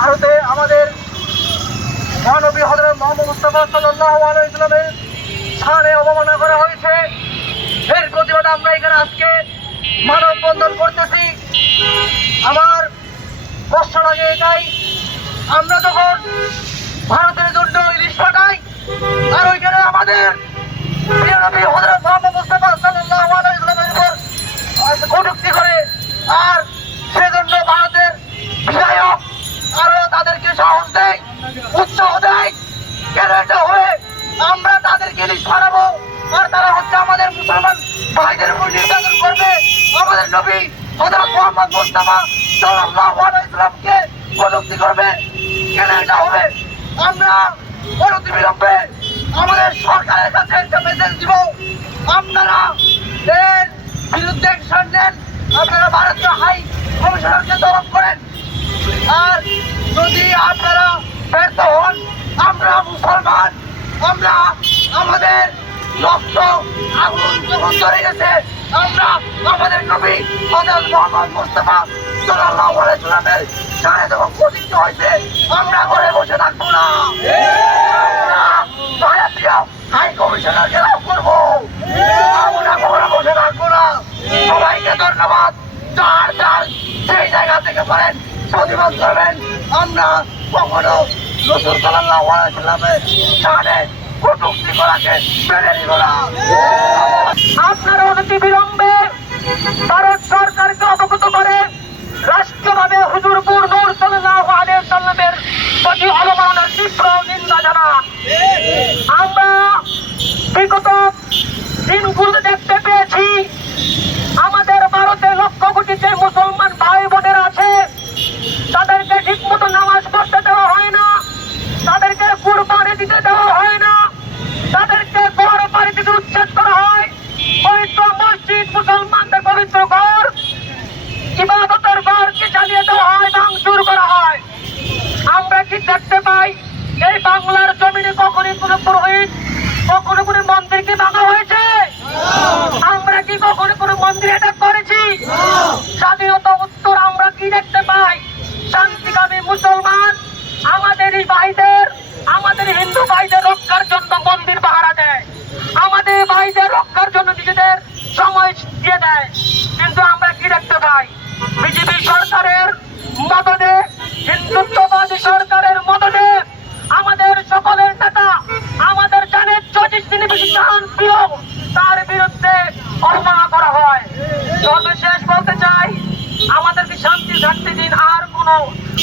ভারতে আমাদের মহানবী হযরত মুহাম্মদ মুস্তাফা সাল্লাল্লাহু আলাইহি ওয়াসাল্লামের শানে অবমাননা করা হয়েছে। এর প্রতিবাদে আমরা এখানে আজকে মানববন্ধন করতেছি। আমার কষ্ট লাগে এটাই, আমরা যখন ভারতের জন্য ইলিশ পাঠাই আর ওইখানে আমাদের প্রিয় নবী হযরত মুহাম্মদ মুস্তাফা সাল্লাল্লাহু আলাইহি ওয়াসাল্লামের উপর কটূক্তি করে, আর সেজন্য ভারতের বিধায়ক আরো তাদেরকে সাহস দেয়, উৎসাহ দেয়। কেন এটা হবে? আমরা তাদেরকে ইলিশ পাঠাবো আর তারা হচ্ছে আমাদের মুসলমান ভাইদের উপর নির্যাতন করবে, আমাদের নবী হযরত মুহাম্মদ মুস্তাফা সাল্লাল্লাহু আলাইহি ওয়াসাল্লামকে কটূক্তি করবে। কেন এটা হবে? আমরা অনতিবিলম্বে আমাদের সরকারের কাছে একটা মেসেজ দিব, আপনারা এর বিরুদ্ধে অ্যাকশন নেন, আপনারা ভারতীয় হাই কমিশনারকে তলব করেন। আর যদি আপনারা ব্যর্থ হন, আমরা মুসলমান, আমরা আমাদের রক্ত আগুন যখন ধরে গেছে, আমরা আমাদের নবী হযরত মুহাম্মদ মুস্তাফা সাল্লাল্লাহু আলাইহি ওয়াসাল্লামের শানে যখন প্রতিষ্ঠিত হয়েছে, আমরা ঘরে বসে থাকবো না, ভারতীয় হাই কমিশনারকে লাভ করবো, আমরা ঘরে বসে থাকবো না। সবাইকে ধন্যবাদ, যার যার সেই জায়গা থেকে পারেন প্রতিবাদ করবেন। আমরা কখনো রাসূল সাল্লাল্লাহু আলাইহি ওয়াসাল্লামের শানে কটূক্তি করাকে মেনে নিব না। আপনারা অতি বিলম্বে ভারত সরকারকে অবগত করে রাষ্ট্রভাবে হুজুরপুর নূর সাল্লাল্লাহু আলাইহি ওয়াসাল্লামের প্রতি অবমাননার তীব্র নিন্দা জানান। আমরা বিগত দিনগুলোতে দেখতে পেয়েছি আমাদের ভারতে লক্ষ কোটি যে মুসলমান ভাই বোনেরা আছে, তাদেরকে ঠিক মতো নামাজ পড়তে দেওয়া হয় না, তাদেরকে কুরবানি দিতে দেওয়া হয় না, তাদেরকে ঘর বাড়ি থেকে উচ্ছেদ করা হয়। পবিত্র মসজিদ, মুসলমানদের পবিত্র ঘর, ইবাদতের ঘরকে জ্বালিয়ে দেওয়া হয়, ভাঙচুর করা হয়। আমরা কি দেখতে পাই এই বাংলার জমিনে কখনই কোনো পুরোহিত, কখনো কোনো মন্দিরকে ভাঙা হয়েছে? আমরা কি কখনো কোনো মন্দির অ্যাটাক করেছি? স্বাধীনতা উত্তর আমরা কি দেখতে পাই? শান্তিকামী মুসলমান আমাদের এই ভাইদের, আমাদের হিন্দু ভাইদের রক্ষার জন্য মন্দির পাহারা দেয়, আমাদের ভাইদের রক্ষার জন্য নিজেদের সময় দিয়ে দেয়। কিন্তু আমরা কি দেখতে পাই? বিজেপি সরকারের মদদে, হিন্দুত্ববাদী সরকারের মদদে আমাদের সকলের নেতা, আমাদের জানের 24 দিনে বেশি জাহান প্রিয়, তার বিরুদ্ধে অবমাননা করা হয়। সর্বশেষ বলতে চাই, আমাদেরকে শান্তি থাকতে দিন। আর কোন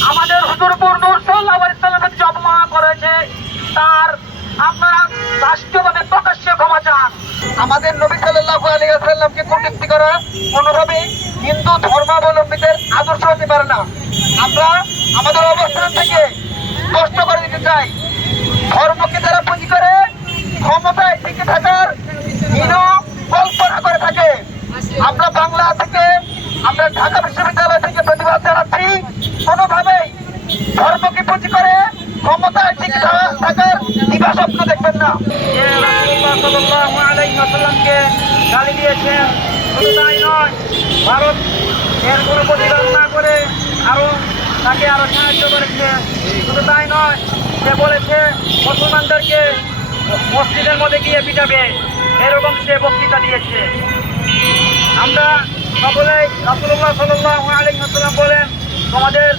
আমাদের হুজুরপুর নূর সাল্লাল্লাহু আলাইহি ওয়াসাল্লামের যে অবমাননা করেছে, তার আপনারা রাষ্ট্রভাবে প্রকাশ্যে ক্ষমা চান। আমাদের নবী সাল্লাল্লাহু আলাইহি ওয়াসাল্লামকে কটূক্তি করা কোনোভাবেই হিন্দু ধর্মাবলম্বীদের আদর্শ হতে পারে না। আমরা আমাদের অবস্থান থেকে স্পষ্ট করে দিতে চাই, ধর্মকে যারা পুঁজি করে ক্ষমতায় টিকে থাকার হীন কল্পনা করে থাকে, আমরা বাংলা থেকে, আমরা ঢাকা বিশ্ববিদ্যালয় থেকে প্রতিবাদ জানাচ্ছি, কোনোভাবেই ধর্মকে পুঁজি করে ক্ষমতায় টিকে থাকার দিবা স্বপ্ন দেখবেন না। রাসূলুল্লাহ সাল্লাল্লাহু আলাইহি ওয়াসাল্লামকে গালি দিয়েছেন, শুধু তাই নয়, ভারত এর কোনো প্রতিবাদ না করে আরো তাকে আরো সাহায্য করেছে। শুধু তাই নয়, সে বলেছে মুসলমানদেরকে মসজিদের মধ্যে গিয়ে পিটাবে, এরকম সে বক্তৃতা দিয়েছে। আমরা সকলেই রাসূলুল্লাহ সাল্লাল্লাহু আলাইহি ওয়াসাল্লাম বলেন, তোমাদের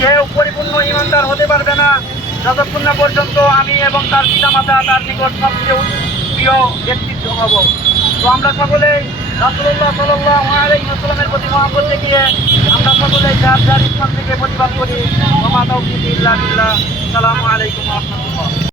কেউ পরিপূর্ণ ঈমানদার হতে পারবে না যতক্ষণ না পর্যন্ত আমি এবং তার পিতামাতা তার নিকট সবচেয়ে প্রিয় ব্যক্তিত্ব হব। তো আমরা সকলেই রাসূলুল্লাহ সাল্লাল্লাহু আলাইহি ওয়াসাল্লামের প্রতি মহব্বত দেখিয়ে আমরা সকলেই যার যার স্থান থেকে প্রতিবাদ করি। ওয়া মা তাওফীকি ইল্লা বিল্লাহ। আসসালামু আলাইকুম ওয়া রাহমাতুল্লাহ।